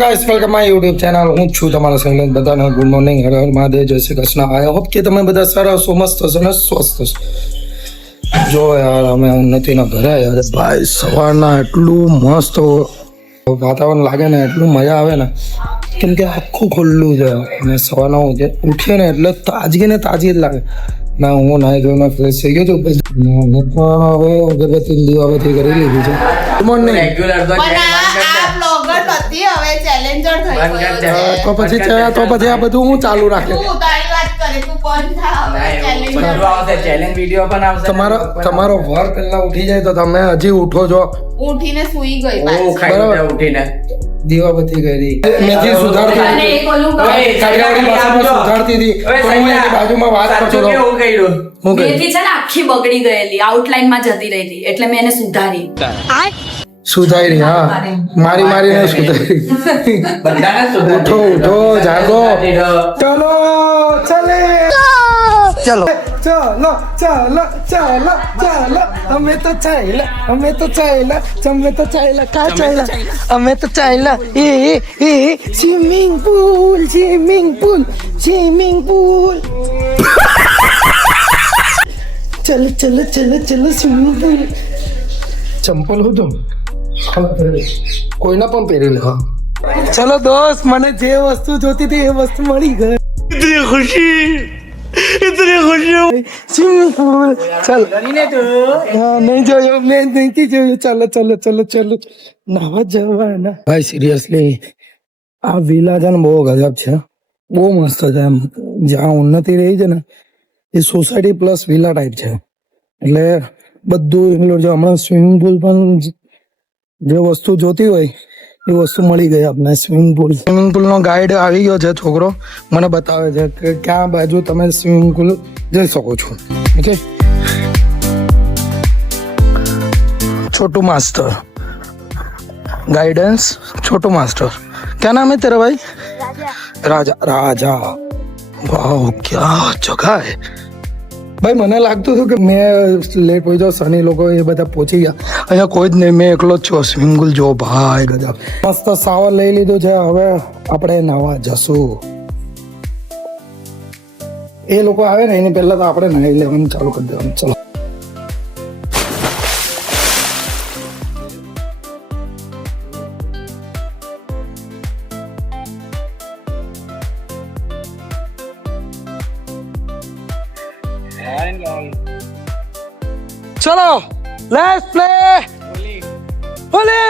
Guys welcome my YouTube channel. હું છું તમારો શૈલેન્દ્ર. બધાને ગુડ મોર્નિંગ, હર હર મહાદેવ, જય શ્રી કૃષ્ણ. આઈ હોપ કે તમે બધા સારા છો, મસ્ત છો અને સ્વસ્થ છો. જો યાર અમે ઉન્નતિના ઘરે આવ્યા છે ભાઈ. સવારના એટલું મસ્ત વાતાવરણ લાગે ને, એટલું મજા આવે ને, કેમ કે આખું ખુલ્લું છે અને સવારના ઉઠીએ ને એટલે તાજગી ને તાજગી જ લાગે. ના હું નાહી ધોઈને ફ્રેશ થઈ ગયો છું. હવે અગરબત્તી દીવાબત્તી કરી લીધી છે. Good morning. તો પછી આ બધું હું ચાલુ રાખે. તમારો વર પહેલા ઉઠી જાય તો તમે હજી ઉઠો છો. ઉઠીને સુઈ ગઈ ઉઠીને દીવાબત્તી કરી મેથી સુધારતી હતી. બાજુમાં વાત કરતો મેથી છે ને આખી બગડી ગયેલી, આઉટલાઈન માં જતી રહી એટલે મેં એને સુધારી. હા, મારીને સુધારી. ઉઠો જાગો. ચલો અમે તો ચાલ્યા સ્વિમિંગ પૂલ. ચલો સ્વિમિંગ પૂલ. ચંપલ હતો કોઈના પણ પહેરી લે. ચલો દોસ્ત, મને જે વસ્તુ જોતી હતી એ વસ્તુ મળી ગઈ. ઇતની ખુશી સ્વિમિંગ પૂલ. ચાલ નહીં જોયો, મેં નથી જોયું. ચલો નાવા જવાના. ભાઈ સિરિયસલી આ વિલા છે ને બહુ ગજબ છે, બહુ મસ્ત છે. એમ જ્યાં ઉન્નતિ રહી છે ને એ સોસાયટી પ્લસ વિલા ટાઈપ છે, એટલે બધું ઇન્ક્લુડ છે. હમણાં સ્વિમિંગ પુલ પણ જે વસ્તુ જોતી હોય એ વસ્તુ મળી ગઈ આપણે. સ્વિમિંગ પુલનો ગાઈડ આવી ગયો છે, છોકરો મને બતાવે છે કે ક્યાં બાજુ તમે સ્વિમિંગ પુલ જઈ શકો છો. ઓકે, छोटू मास्टर गाइडेंस. छोटू मास्टर क्या नाम है तेरा भाई? राजा. वाह क्या जगह है ભાઈ. મને લાગતું હતું કે મેં લેટ પહોંચ્યો, સની લોકો એ બધા પહોંચી ગયા. અહીંયા કોઈ જ નહીં, મેં એકલો જ છું. સ્વિમિંગ પુલ જો ભાઈ ગજબ મસ્ત. શાવર લઈ લીધું છે, હવે આપણે નાવા જશું. એ લોકો આવે ને એની પહેલા તો આપણે નાહી લેવાનું ચાલુ કરી દેવાનું. ચલો चलो लेट्स प्ले होली.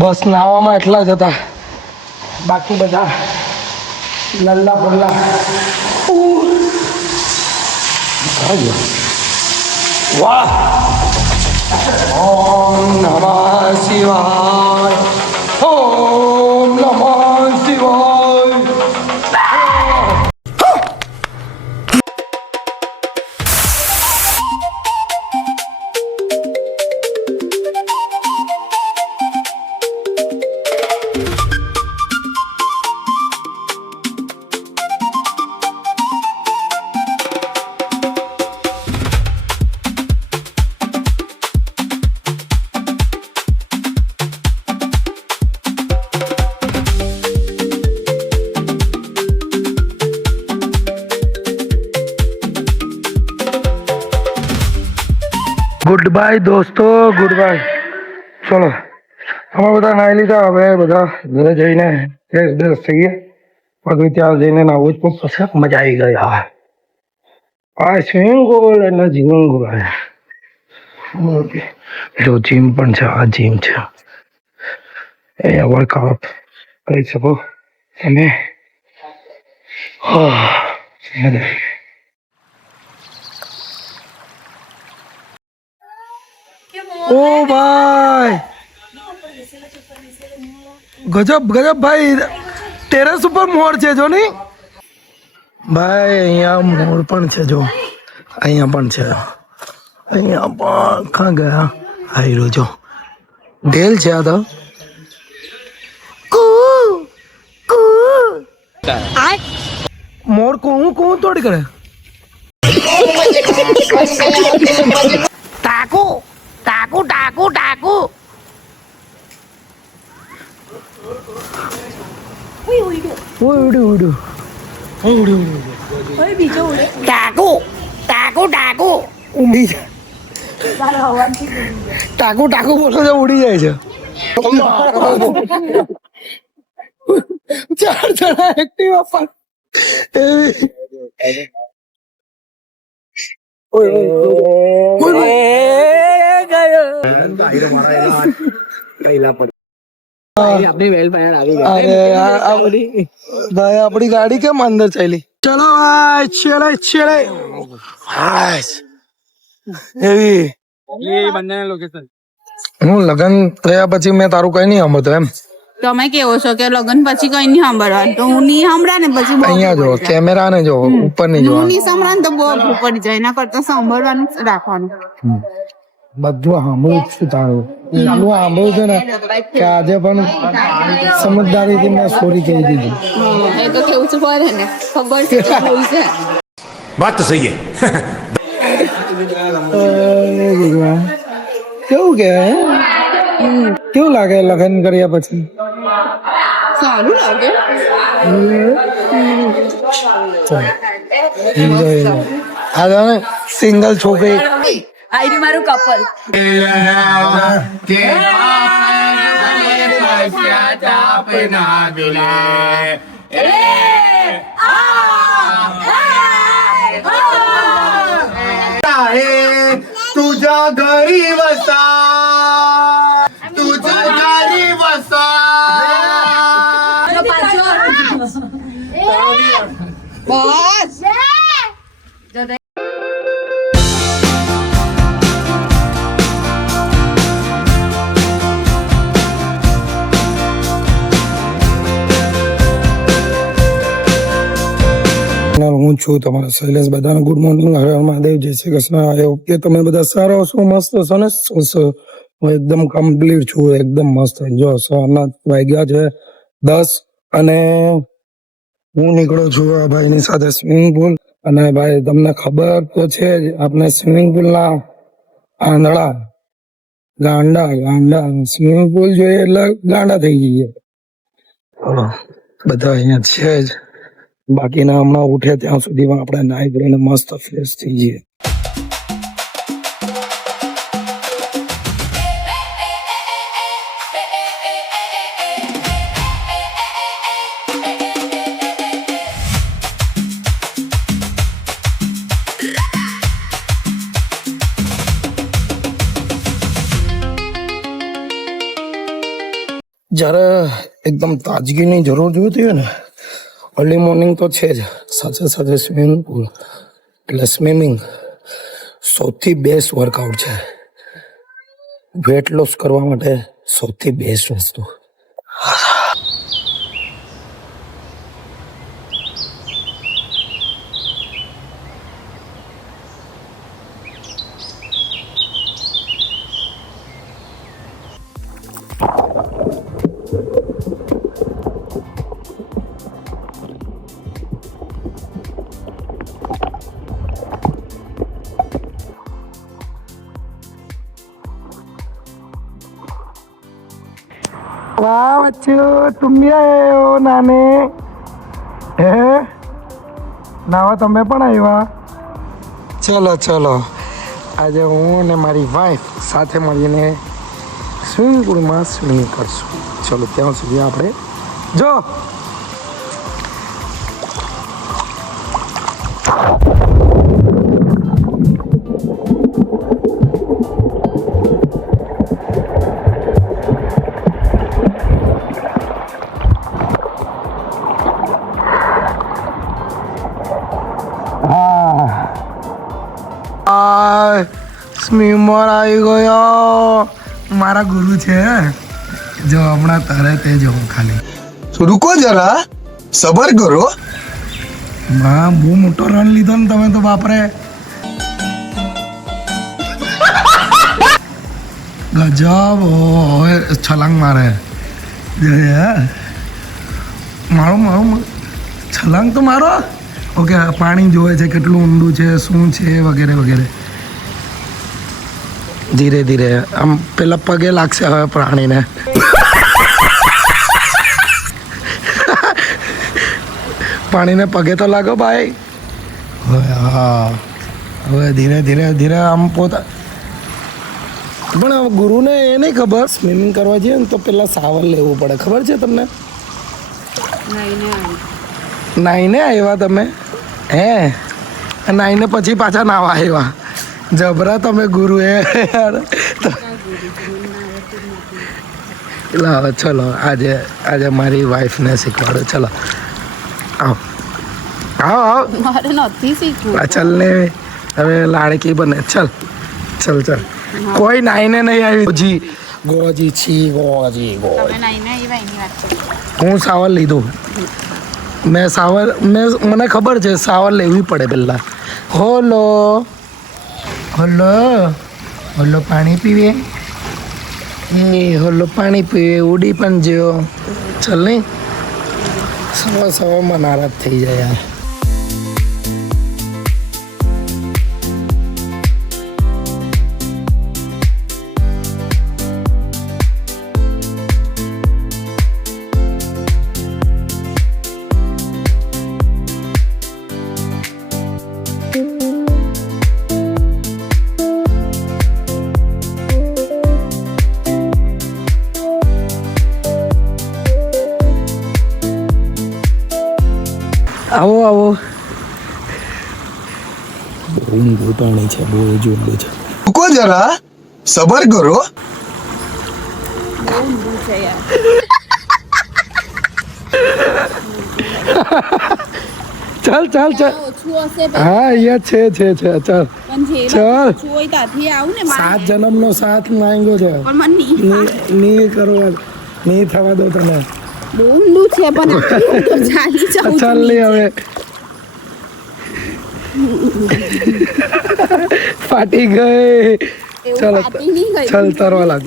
બસ નાવામાં એટલા જ હતા, બાકી બધા લલ્લા પલ્લા. વાહ. ઓમ નમઃ શિવાય. ઓમ નમઃ શિવાય. ગુડ બાય દોસ્તો, ગુડ બાય. ચલો અમે બધા નાહી લીધા, હવે બધા ઘરે જઈને ફ્રેશ બ્રેશ થઈએ. પછી ત્યાં જઈને નાવું જ પછી મજા આવી ગઈ. હા, આ સ્વિમિંગ પુલ એટલે જીમ પુલ. ઓકે, જો જીમ પણ છે, આ જીમ છે. અહીંયા વર્કઆઉટ કરી શકો તમે. ઓ ભાઈ, ગજબ ગજબ ભાઈ, ટેરેસ ઉપર મોર છે જો નહીં ભાઈ. અહીંયા મોર પણ છે જો, અહીંયા પણ છે, અહીંયા પણ ક્યાં ગયા? હાઈરો જો ઢેલ છે આ તો. મોર કોણ કોણ તોડ કરે? ટાકુ ટાકુ ટાકુ ટાકુ. ટાકુ ટાકુ ટાકુ ઊંઘી જાય. ટાકુ ટાકુ બોલો તો ઉડી જાય છે. ચાર જણા એક્ટિવા પર. ભાઈ આપડી ગાડી કેમ અંદર ચાલી? ચલો ભાઈ, ચલે ચલે. એવી હું લગન થયા પછી મેં તારું કઈ નહીં સાંભળતો એમ. તમે કેવો છો કે લગ્ન પછી કઈ નહીં સાંભળવાનું? તો હું નહીં સાંભળા ને પછી અહીંયા જો કેમેરા ને જો ઉપર નહીં હું જોવાનું. નહીં સાંભળા ને તો બહુ અઘરું પડી જાય. એના કરતા સાંભળવાનું જ રાખવાનું. બધું સાંભળું જ છું તારું. એટલું સાંભળ્યું છે ને કે આજે પણ સમજદારીથી મેં સ્ટોરી કહી દીધી. એ તો કેવું છે પડે ને, ખબર છે કે ભૂલ છે. बात तो सही है. કેવું કે કેવું લાગે લગ્ન કર્યા પછી? સારું લાગે. આ સિંગલ છોકરી. આઈ મારું કપલ. तुझ्या घरी बसा, तुझ्या घरी बसा. બસ હું છું તમારા શૈલેષ. બધાને ગુડ મોર્નિંગ. હરે મહાદેવ, જય શ્રી કૃષ્ણ. ઓકે, તમે બધા સારા છો, મસ્ત છો ને? હું એકદમ કમ્પ્લીટ છું, એકદમ મસ્ત. જો સવારના વાગ્યા છે 10 અને હું નીકળું છું આ ભાઈની સાથે સ્વિમિંગ પુલ. અને ભાઈ તમને ખબર તો છે જ, આપણે સ્વિમિંગ પુલના આંધળા ગાંડા ગાંડા સ્વિમિંગ પુલ જોઈએ એટલે ગાંડા થઈ જઈએ. ચલો બધા અહીંયા છે જ. બાકીના હમણાં ઉઠે ત્યાં સુધીમાં આપણે નાહી ધોઈને મસ્ત ફ્રેશ થઈ જઈએ. જ્યારે એકદમ તાજગીની જરૂર જોઈતી હોય ને, અર્લી મોર્નિંગ તો છે જ, સાથે સાથે સ્વિમિંગ પુલ એટલે સ્વિમિંગ. સૌથી બેસ્ટ વર્કઆઉટ છે. વેટ લોસ કરવા માટે સૌથી બેસ્ટ વસ્તુ. वाह बच्चों तुम भी आए हो नाने હે નાવા તમે પણ આવ્યા. ચલો ચલો આજે હું ને મારી વાઈફ સાથે મળીને સ્વિમિંગ પુલમાં સ્વિમિંગ કરશું. ચલો ત્યાં સુધી આપણે જો સ્વિમર આવી ગયો. મારા ગુરુ છે જો હમણાં તરે તે જો ખાલી रुको जरा सबर करो. હા બહુ મોટો રન લીધો ને તમે તો બાપરે. ગજબ હવે છલાંગ મારે મારો મારો છલાંગ તો મારો. ઓકે પાણી જોવે છે કેટલું ઊંડું છે શું છે વગેરે વગેરે. ધીરે ધીરે આમ પેલા પગે લાગશે હવે પ્રાણીને. પાણીને પગે તો લાગો ભાઈ. હા હવે ધીરે ધીરે ધીરે આમ પોતા. પણ ગુરુને એ નહીં ખબર સ્વિમિંગ કરવા જઈએ ને તો પેલા સાવર લેવું પડે. ખબર છે તમને? નાઈને આવ્યા તમે? હે નાઈને પછી પાછા નાવા આવ્યા. જબરા તમે ગુરુ એ યાર. એટલે હવે ચલો આજે આજે મારી વાઈફને શીખવાડો. ચલો આવો આવો આવો. મારે નથી શીખવું. ચલ ને હવે લાડકી બને. ચલ ચલ ચલ. કોઈ નાઈને નહીં આવી. જી ગોજી છી ગોજી ગો. તમે નાઈને આવ્યા એની વાત કરો. હું સાવર લીધું. મને ખબર છે સાવર લેવી પડે પહેલાં. હોલો હોલો હોલો પાણી પીવે એ હોલો પાણી પીવે ઉડી પણ જો. ચાલ નહીં સવા સવામાં નારાજ થઈ જાય યાર. આવો આવો. બહુ ઊંડું પાણી છે બહુ જ ઊંડું છે. रुको जरा सबर करो. બહુ ઊંડું છે યાર. ચાલ ચાલ ચાલ. ઓછું હશે હા અહીંયા છે છે છે ચાલ. પણ જે ચાલ. ઓછું હોય ત્યાંથી આવું ને મારે. 7 જન્મનો સાથ માંગ્યો છે. પણ મને નહીં. નહીં કરવા નહીં થવા દો તમે. બહુ ઊંડું છે પણ આટલું ઊંડું ચાલી જાઉં છું ચાલ લે હવે. ફાટી ગઈ. એવું ચાલો ફાટી નહીં ગયું. ચાલ તરવા લાગ.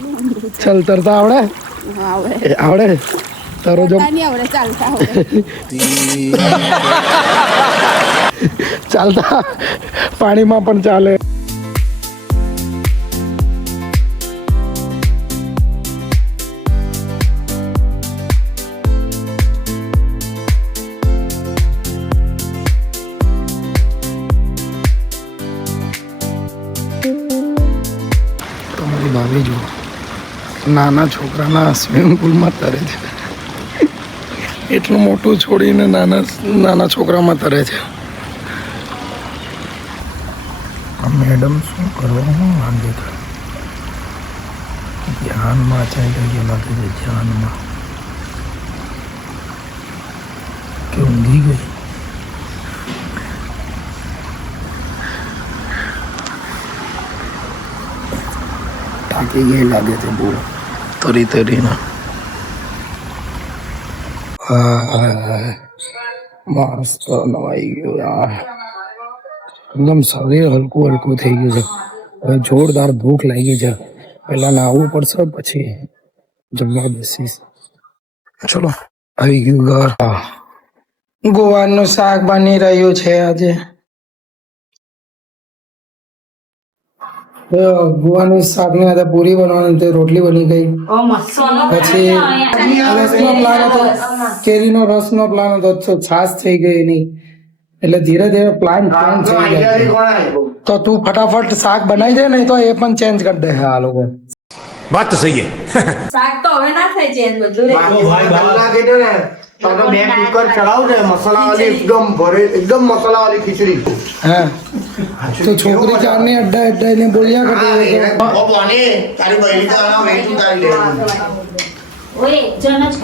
ચાલ તરતા આવડે આવડે. આવડે તારો જો તરતા નહીં આવડે ચાલતા આવડે. ચાલતા પાણીમાં પણ ચાલે. તમારી ભાભી જુઓ નાના છોકરાના સ્વિમિંગ પુલમાં તરે છે. એટલું મોટું છોડીને નાના છોકરામાં તરે છે. આ મેડમ શું કરવા હું વાંધી કરે. ધ્યાનમાં ચાલી ગયું લાગે છે. ધ્યાનમાં કે ઊંઘી ગઈ. થાકી ગઈ લાગે છે બહુ તરી તરીને. મસ્ત નવાઈ ગયું યાર, એકદમ શરીર હલકું હલકું થઈ ગયું છે. હવે જોરદાર ભૂખ લાગી છે, પહેલા નાહવું પડશે પછી જમવા બેસીશ. ચલો આવી ગયું ઘર. ગોવાનું શાક બની રહ્યું છે આજે. ગોવાનું શાક ને આજે પૂરી બનવાની હતી, રોટલી બની ગઈ. પછી રસનો પ્લાન હતો, કેરીનો રસનો પ્લાન હતો, તો છાશ થઈ ગઈ નહીં, એટલે ધીરે ધીરે પ્લાન ચેન્જ થઈ જાય. તો તું ફટાફટ શાક બનાવી દે, નહીં તો એ પણ ચેન્જ કરી દે આ લોકો. बात तो सही है. શાક તો હવે ના થાય ચેન્જ બધું રે. બે કુકર ચડાવ દે, મસાલા વાળી એકદમ ભરે, એકદમ મસાલા વાળી ખીચડી. હા તો છોકરી ચારની અડ્ડા અડ્ડા ને બોલ્યા કરતી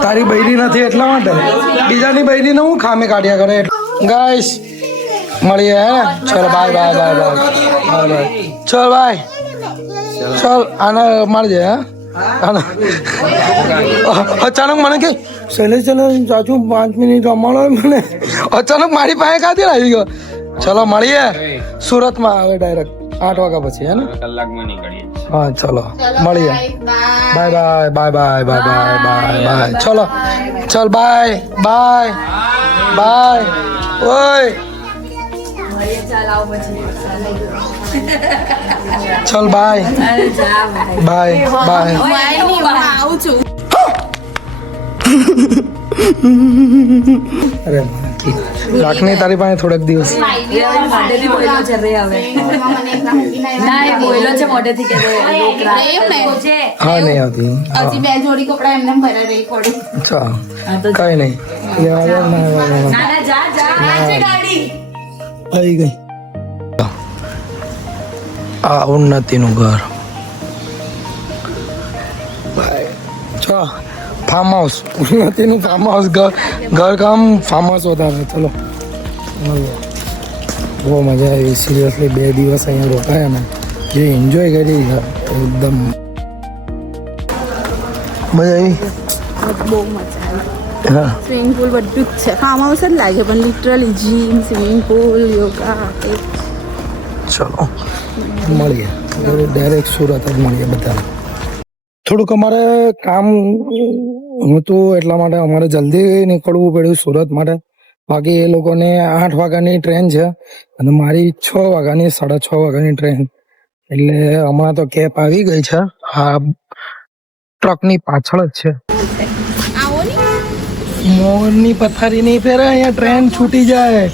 તારી બૈરી નથી એટલા માટે, બીજાની બૈરી ને હું ખામે કાઢ્યા કરે. ગાઈસ મળીએ હે, ચલો bye bye bye bye bye bye, ચલ બાય, ચલ આને મળજે. હા અચાનક મને કે શૈલેષ ચલો ચાચુ 5 મિનિટ રમાડો, મને અચાનક મારી પાસે કાંથી આવી ગયો. ચલો મળીએ સુરતમાં આવે ડાયરેક્ટ 8 વાગ્યા પછી, હે ને કલાકમાં નીકળીએ. હા ચલો મળીએ, bye bye bye bye bye bye bye bye. ચલો ચલ બાય બાય બાય. ઓય ચલ બાય બાય બાય. આવું છું. અરે રાખની તારી પાસે થોડાક દિવસ. મોઢેથી બોલ્યો છે રે હવે. ના એ બોલ્યો છે મોઢેથી કે હા નહીં આવતી. હજી 2 જોડી કપડા એમને ભરા રહી પડી. અચ્છા કઈ નહીં, લેવા દે. ના જા જા ગાડી આવી ગઈ. આ ઉન્નતિનું ઘર. ચલો ફાર્મ હાઉસ, ઉન્નતિનું ફાર્મ હાઉસ. ઘર કામ ફાર્મ હાઉસ વધારે. ચલો બહુ મજા આવી સિરિયસલી. 2 દિવસ અહીંયા રોકાયા ને, જે એન્જોય કરી એકદમ મજા આવી. બહુ મજા આવી. હા સ્વિમિંગ પુલ બધું જ છે, ફાર્મ હાઉસ જ લાગે પણ literally gym, swimming pool, yoga. ચલો મળીએ ડાયરેક્ટ સુરત જ મળીએ બધા. થોડુંક અમારે કામ હતું એટલા માટે અમારે જલ્દી નીકળવું પડ્યું સુરત માટે. બાકી એ લોકોને 8 વાગ્યાની ટ્રેન છે અને મારી 6 વાગ્યાની 6:30 વાગ્યાની ટ્રેન. એટલે હમણાં તો કેબ આવી ગઈ છે, આ ટ્રકની પાછળ જ છે. આવો ને મોરની પથારી નહીં પહેરે, અહીંયા ટ્રેન છૂટી જાય.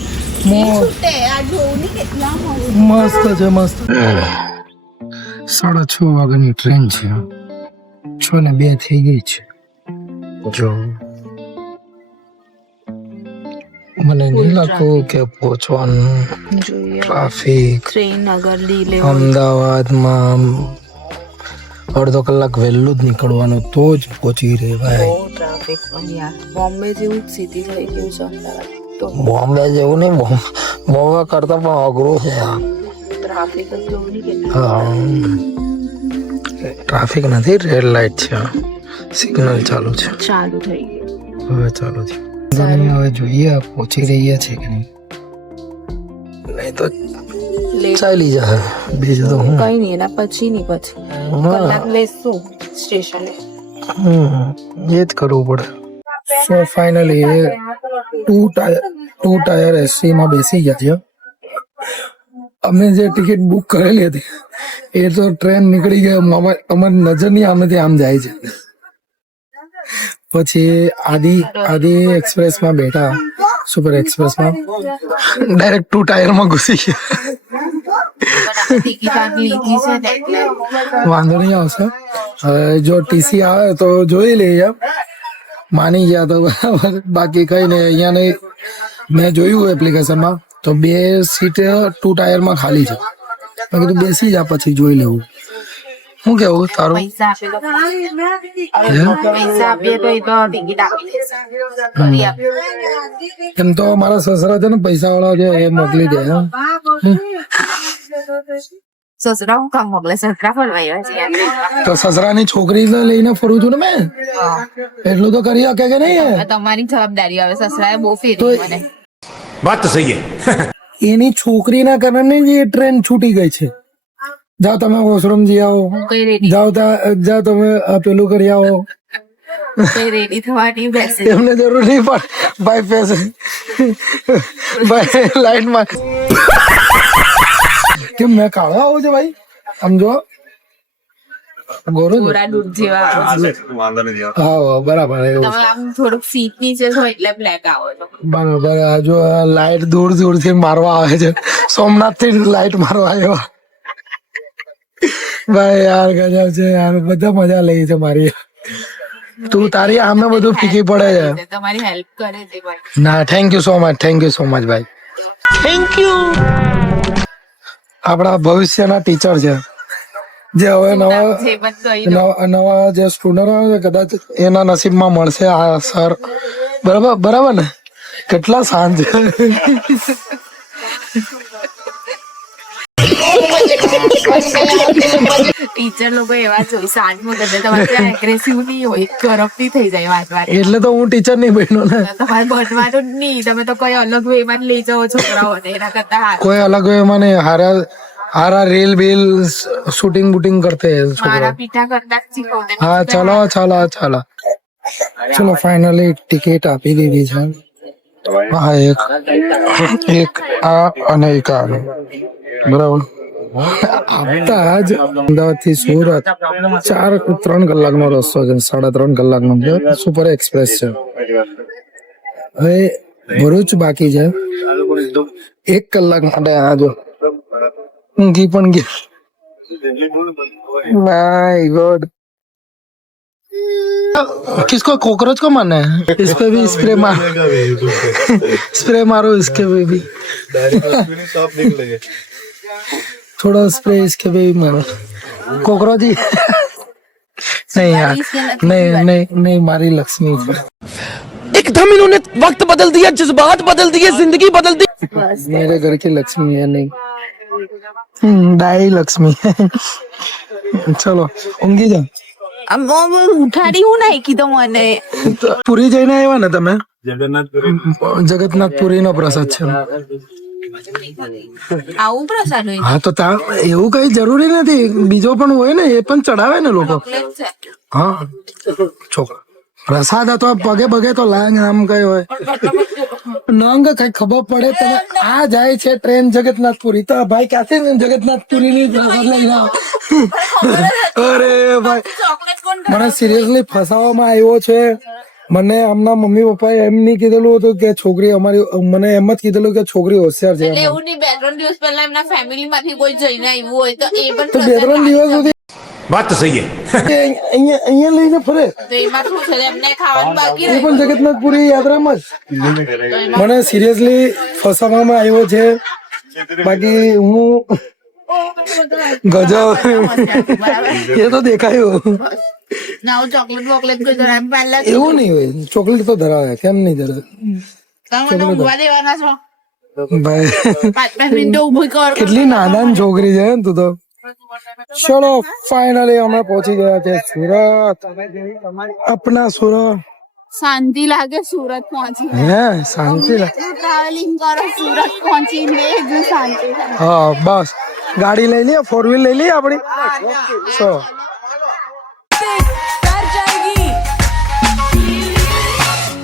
મોર તે આ જોવું ને કેટલા મસ્ત છે મસ્ત. 6:30 વાગ્યાની ટ્રેન છે, 6:02 થઈ ગઈ છે. જો મને નહીં લાગતું કે પહોંચવાનું. ટ્રાફિક શ્રીનગર ડીલે અમદાવાદમાં અડધો કલાક વહેલું જ નીકળવાનું તો જ પહોંચી રહેવાય. ટ્રાફિક પણ યાર બોમ્બે જેવું જ સિટી થઈ ગયું છે અમદાવાદ તો. બોમ્બે જેવું નહીં, બોમ્બે કરતા પણ અઘરું છે. ટ્રાફિક જ જોવું નહીં કેટલું. હા ટ્રાફિક નથી, રેડ લાઇટ છે, સિગ્નલ ચાલુ છે. ચાલુ થઈ ગયું હવે ચાલુ છે. હવે જોઈએ પહોંચી રહ્યા છે કે નહીં, નહીં તો ચાલી જાય. બીજું તો હું કઈ નહીં, એના પછી નહીં, પછી કલાક લેશું સ્ટેશને. એ જ કરવું પડે. સો ફાઇનલી 2 ટાયર એસી માં બેસી ગયા છે. અમે જે ટિકિટ બુક કરેલી હતી એ તો ટ્રેન નીકળી ગઈ, અમારી નજર ની આમેથી આમ જાય છે. પછી આદિ એક્સપ્રેસમાં બેઠા, સુપર એક્સપ્રેસમાં ડાયરેક્ટ 2 ટાયરમાં ઘૂસી ગયા. વાંધો નહીં આવશે. હવે જો ટીસી આવે તો જોઈ લઈએ, માની ગયા તો બરાબર. બાકી કઈ નહીં. અહીંયા નહીં, મેં જોયું એપ્લિકેશનમાં તો 2 સીટ 2 ટાયરમાં ખાલી છે. મેં કીધું બેસી જા પછી જોઈ લેવું. શું કેવું તારું? એમ તો મારા સસરા છે ને પૈસા વાળા છે, એ મોકલી દે. સસરા હું કામ મોકલે સસરા ફરવા આવ્યા છે તો સસરાની છોકરી લઈને ફરું છું ને મેં, એટલું તો કરી શકે કે નહીં? તમારી જવાબદારી હવે સસરાએ બહુ તો ફેરી મને बात तो सही है. એની છોકરીના કારણે જ એ ટ્રેન છૂટી ગઈ છે. જાઓ તમે વોશરૂમ જઈ આવો, કઈ રેડી જાઓ તમે આ પેલું કરી આવો. કઈ રેડી થવાની બેસે એમને જરૂર નહીં પણ ભાઈ પૈસે ભાઈ લાઈનમાં કેમ મેં કાળો આવું છે ભાઈ? સમજો ગોરો પૂરા દૂધ જેવા આવો છો. હા બરાબર એવું તમે આમ થોડુંક સીટ નીચે છો એટલે બ્લેક આવો છો. બરાબર. આ જો લાઈટ દૂર દૂર થી મારવા આવે છે, સોમનાથ થી લાઈટ મારવા આવ્યો. ભાઈ યાર ગજબ છે યાર, બધા મજા લઈ છે મારી. તું તારી આમે બધું ફીકી પડે છે. તમારી હેલ્પ કરે છે ભાઈ. ના thank you so much, thank you so much ભાઈ, થેન્ક યુ. આપણા ભવિષ્યના ટીચર છે જે હવે નવા જે પણ કહી દો. નવા જે સ્ટુડન્ટ આવે છે કદાચ એના નસીબમાં મળશે આ સર. બરાબર બરાબર ને? કેટલા શાંત છે. ટીચર લોકો એવા જ હોય, શાંત મગજ તમારે એગ્રેસિવ નહીં હોય, કરપ્ટી થઈ જાય વાત. એટલે તો હું ટીચર નહીં બન્યો ને. તમારે બનવાનું જ નહીં, તમે તો કઈ અલગ વે માં જ લઈ જાઓ છોકરાઓને, એના કરતા હારું. કોઈ અલગ હોય મને હારા હારા રીલ બીલ શૂટિંગ બુટિંગ કરતે हैं મારા છોકરા. પિતા કરતા જ શીખવते. હા ચાલો ચાલો ચાલો ચલો ફાઇનલી ટિકિટ આપી દીધી છે. હા એક આ અને એક આ બરાબર. આપતા જ અમદાવાદ થી સુરત 3 કલાકનો રસ્તો છે, 3.5 કલાકનો છે. સુપર એક્સપ્રેસ છે. હવે ભરૂચ બાકી છે 1 કલાક માટે. આ જો ઊંઘી પણ ગયા. माय गॉड किसको कॉकरोच को मारना है? इस पे भी स्प्रे मारो, स्प्रे मारो इसके पे भी, थोड़ा स्प्रे इसके पे भी मारो. कॉकरोच ही नहीं यार, नहीं नहीं नहीं मारी लक्ष्मी. एकदम इन्होंने वक्त बदल दिया, जज्बात बदल दिए, जिंदगी बदल दी. मेरे घर की लक्ष्मी है नहीं, डाई लक्ष्मी. चलो ઊંઘી જા. ઉઠાડી હું નાખી તો મને. પુરી જઈને આવ્યા ને તમે? જગન્નાથપુરી નો પ્રસાદ છે. આવું પ્રસાદ હોય હા તો એવું કઈ જરૂરી નથી, બીજો પણ હોય ને, એ પણ ચડાવે ને લોકો. હા છોકરા પ્રસાદ હતો, પગે પગે તો લાંગ આમ કઈ હોય નંગ કઈ ખબર પડે. તમે આ જાય છે ટ્રેન જગન્નાથપુરી, તો ભાઈ ક્યાંથી જગન્નાથપુરી ની પ્રસાદ લઈને આવો? અરે ભાઈ મને સિરિયસલી ફસાવવામાં આવ્યો છે. મને આમના મમ્મી પપ્પાએ એમ નહીં કીધેલું હતું કે છોકરી અમારી, મને એમ જ કીધેલું કે છોકરી હોશિયાર છે. એવું નહીં, 2-3 દિવસ પહેલા એમના ફેમિલી માંથી કોઈ જઈને આવ્યું હોય તો એ પણ તો 2-3 દિવસ સુધી बात तो सही है. અહીંયા લઈને ફરે. તો એમાં શું છે, એમને ખાવાનું બાકી એ રહે. પણ જગન્નાથપુરી યાત્રામાં જ મને સિરિયસલી ફસાવવામાં આવ્યો છે. બાકી હું ગજબ એ તો દેખાયું. ના હું ચોકલેટ વોકલેટ કોઈ ધરાય પહેલા એવું નહીં હોય, ચોકલેટ તો ધરાવે, કેમ નહીં ધરાવે તમે ઊંઘવા દેવાના છો. ભાઈ? 5 મિનિટ ઊભી કર. કેટલી નાદાન છોકરી છે તું તો. ચલો ફાઇનલી અમે પહોંચી ગયા છે સુરત, અપના સુરત. શાંતિ લાગે સુરત પહોંચી. હે શાંતિ લાગે. ટ્રાવેલિંગ કરો સુરત પહોંચીને જ શાંતિ લાગે. હા બસ ગાડી લઈ લઈએ, 4 વ્હીલ લઈ લઈએ આપણી. સો